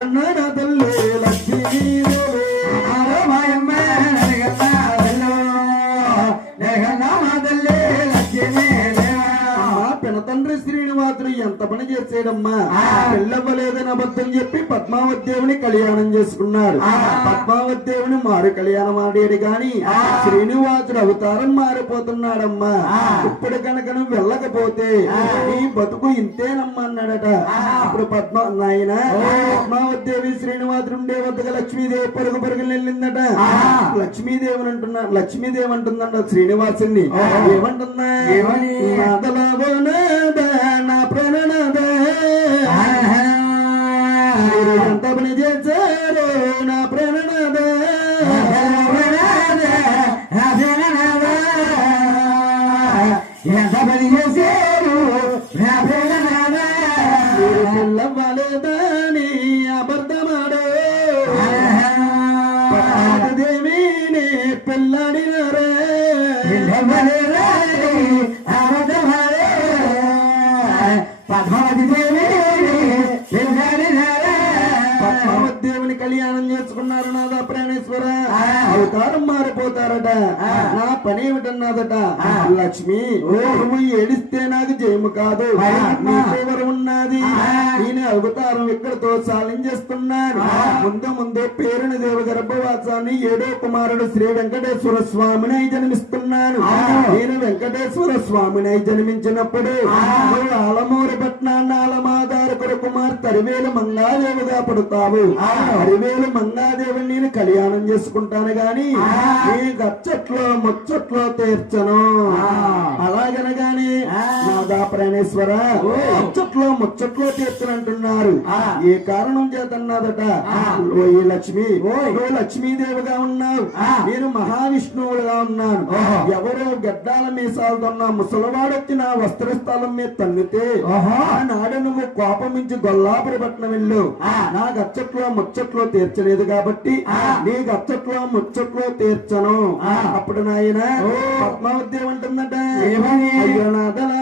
తల్లి లక్ష్మీదేవి మాయమ్మ తల్లి లక్ష్మీదేవి పినతండ్రి శ్రీనివాసుడు ఎంత పని చేసాడమ్మా పెళ్ళవ్వలేదని అబద్ధం చెప్పి పద్మావతి దేవుని కళ్యాణం చేసుకున్నాడు. పద్మావతి దేవుని మారు కళ్యాణం ఆడాడు గాని శ్రీనివాసుడు అవతారం మారిపోతున్నాడమ్మా. ఇప్పుడు కనుక నువ్వు వెళ్ళకపోతే నీ బతుకు ఇంతేనమ్మా అన్నాడట. అప్పుడు నాయన పద్మావతి దేవి శ్రీనివాసుడు ఉండే వద్దగా లక్ష్మీదేవి పరుగు పరుగులు వెళ్ళిందట. లక్ష్మీదేవి అంటుందంట శ్రీనివాసుని. ఏమంటున్నా నా ప్రణనాద ఎంత పని చేశారు నా ప్రణనాద ఎంత పని చేశారు నా ప్రణనాద పిల్లవ్వలేదని అబద్ధమాడు దేవిని పిల్లాడినారే పద్మావతి దేవుని కళ్యాణం చేసుకున్నారు. నాదా ప్రాణేశ్వర అవతారం మారిపోతారట. నా పని ఏమిటన్నాదట. లక్ష్మి నువ్వు ఏడిస్తే నాకు జయము కాదు, నీకెవరు ఉన్నది. నేను అవతారం ఇక్కడతో సాలించేస్తున్నాను. ముందు పేరుని దేవ గర్భవాసాన్ని 7వ కుమారుడు శ్రీ వెంకటేశ్వర స్వామిని జన్మిస్తున్నాను. నేను వెంకటేశ్వర స్వామిని జన్మించినప్పుడు ఆలమూరి పట్నాన్ని ఆలమాదారకుల కుమార్తె అరివేలు మంగాదేవిగా పడతావు. అరివేలు మంగాదేవిని నేను కళ్యాణం చేసుకుంటాను గాని నీ గచ్చట్లో ముచ్చట్లో తీర్చను. అలాగనగానే నాదా ప్రాణేశ్వర ముచ్చట్లో ముచ్చట్లో తీర్చనంటున్నారు. ఏ కారణం చేతన్నాదట. ఓ లక్ష్మి లక్ష్మీదేవిగా ఉన్నావు, నేను మహావిష్ణువుడుగా ఉన్నాను. ఎవరో గడ్డాల మీసాలుతున్న ముసలివాడొచ్చి నా వస్త్రస్థలం మీద తన్నితే ఆనాడు నువ్వు కోపమించి గొల్లాపురి పట్నం వెళ్ళు. నా గచ్చట్లో ముచ్చట్లో తీర్చలేదు కాబట్టి నీ గచ్చట్లో ముచ్చట్లో తీర్చను. అప్పుడు నాయన పద్మావతి ఏమంటుందట. అయ్యో నాదల